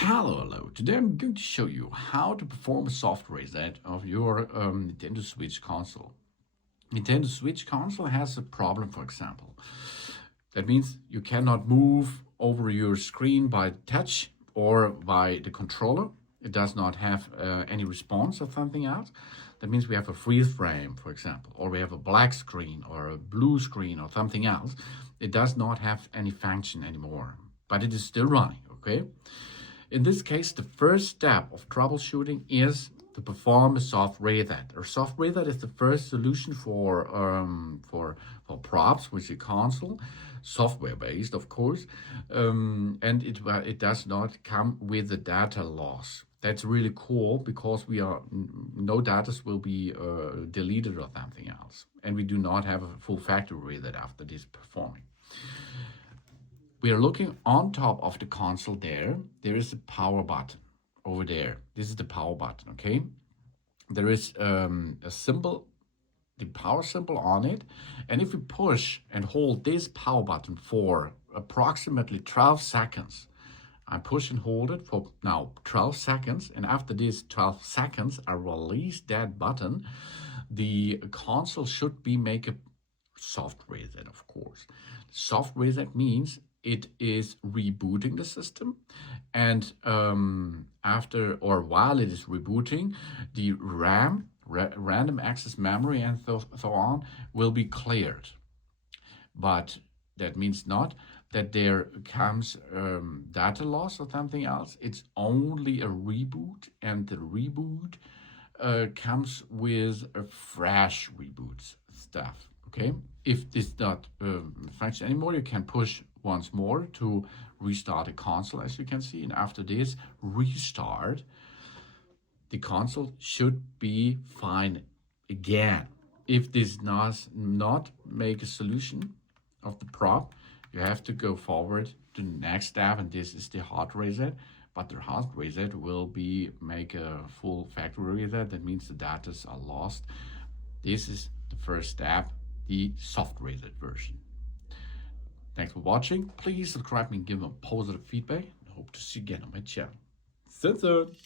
Hello. Today I'm going to show you how to perform a soft reset of your Nintendo Switch console. Nintendo Switch console has a problem, for example. That means you cannot move over your screen by touch or by the controller. It does not have any response or something else. That means we have a freeze frame, for example, or we have a black screen or a blue screen or something else. It does not have any function anymore, but it is still running, okay? In this case, the first step of troubleshooting is to perform a soft reset. A soft reset is the first solution for props with the console, software based, of course, and it does not come with the data loss. That's really cool because no data will be deleted or something else, and we do not have a full factory reset after this performing. We are looking on top of the console there. There is a power button over there. This is the power button, okay? There is a symbol, the power symbol on it. And if we push and hold this power button for approximately 12 seconds, I push and hold it for now 12 seconds. And after these 12 seconds, I release that button. The console should make a soft reset, of course. Soft reset means it is rebooting the system, and after or while it is rebooting, the RAM, random access memory, and so on will be cleared. But that means not that there comes data loss or something else. It's only a reboot, and the reboot comes with a fresh reboot stuff. Okay, if this not function anymore, you can push once more to restart the console, as you can see, and after this restart, the console should be fine again. If this does not make a solution of the prop, you have to go forward to the next step, and this is the hard reset. But the hard reset will make a full factory reset. That means the data are lost. This is the first step, the soft reset version. Thanks for watching. Please subscribe and give me positive feedback. I hope to see you again on my channel. See you soon.